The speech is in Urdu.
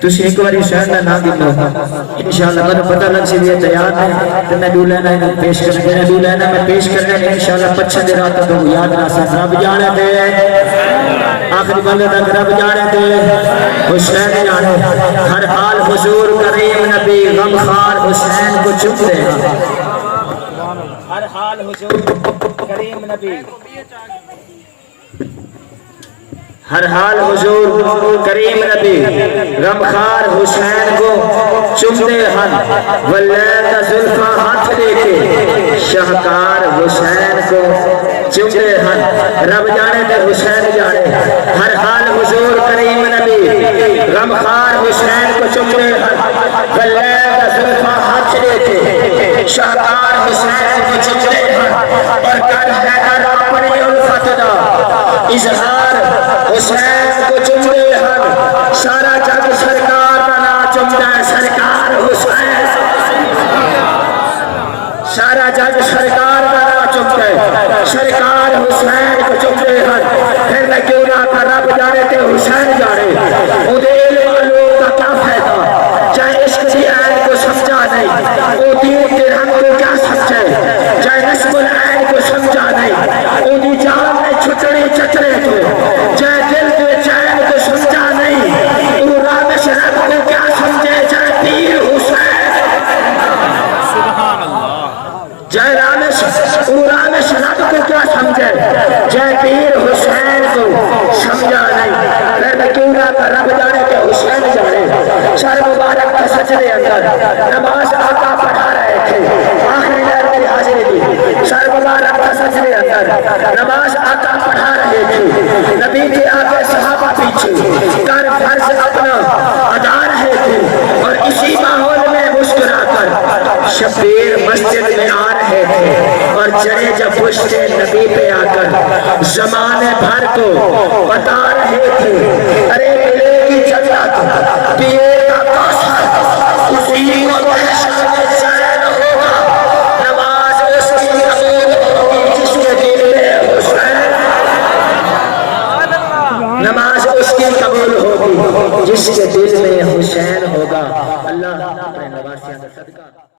تسی ایک باری شہر میں نہ دلو انشاءاللہ میں پتہ لگ سی یہ تیار ہے تو میں دو لینا ہے پیش کرنے میں دو لینا میں پیش کرنے ہے انشاءاللہ پچھا دے رات تو یاد راسا رب جانے دے آخری بندے تک رب جانے دے حسین جانے ہر حال حضور کریم نبی غمخوار حسین کو چپ دے ہر حال حضور کریم نبی ہر حال حضور کریم نبی غمخوار حسین کو چمتے ہن ولیدہ زلفہ ہاتھ لے کے شہکار حسین کو چمتے ہن رب جانے دے حسین جانے ہر حال حضور کریم نبی غمخوار حسین کو چمتے ہن ولیدہ زلفہ ہاتھ لے کے شہکار حسین کو چمتے ہن اور کر حیدر اپنی الفت دا اظہار حسین کو چمتے ہن سارا جگ سرکار کا نا چمتا ہے سرکار حسین سارا جگ سرکار کا نا چمتا ہے سرکار حسین کو چمتے ہن پھر میں کیوں نہ کر رب جانے تے حسین جانے ادھیل والوں کا کیا فائدہ چاہے عشق کی عین کو سمجھا نہیں او دین کے رنگ کو کیا سمجھے چاہے نسب العین کو سمجھا نہیں او دی جان میں چھٹڑے چچرے تو چاہے دل کے چین کو سمجھا نہیں تو رامش رب کو کیا سمجھے چاہے پیر حسین چاہے رامش رب کو کیا سمجھے چاہے پیر حسین کو سمجھا نہیں پھر میں کیوں نہ کر رب جانے کہ حسین جانے سر مبارک کا سجدے اندر نماز آقا پڑھا رہے تھے آخری لہر میری حاضری دی سر مبارک کا سجدے اندر نماز آقا پڑھا رہے تھے نبی کے آگے صحابہ پیچھے کر فرض اپنا ادا رہے تھے اور اسی ماحول میں مسکرا کر شبیر مسجد میں آ رہے تھے اور چڑھے جب پشتے نبی پہ آ کر زمانے بھر کو بتا رہے تھے ارے ملے کی جنت پیے کا کوثر اسی کو بحشر میں زین ہوگا نماز اس کی قبول ہوگی جس کے دل میں حسین نماز اس کی قبول ہوگی جس کے دل میں حسین ہوگا اللہ اپنے نواسیوں کا صدقہ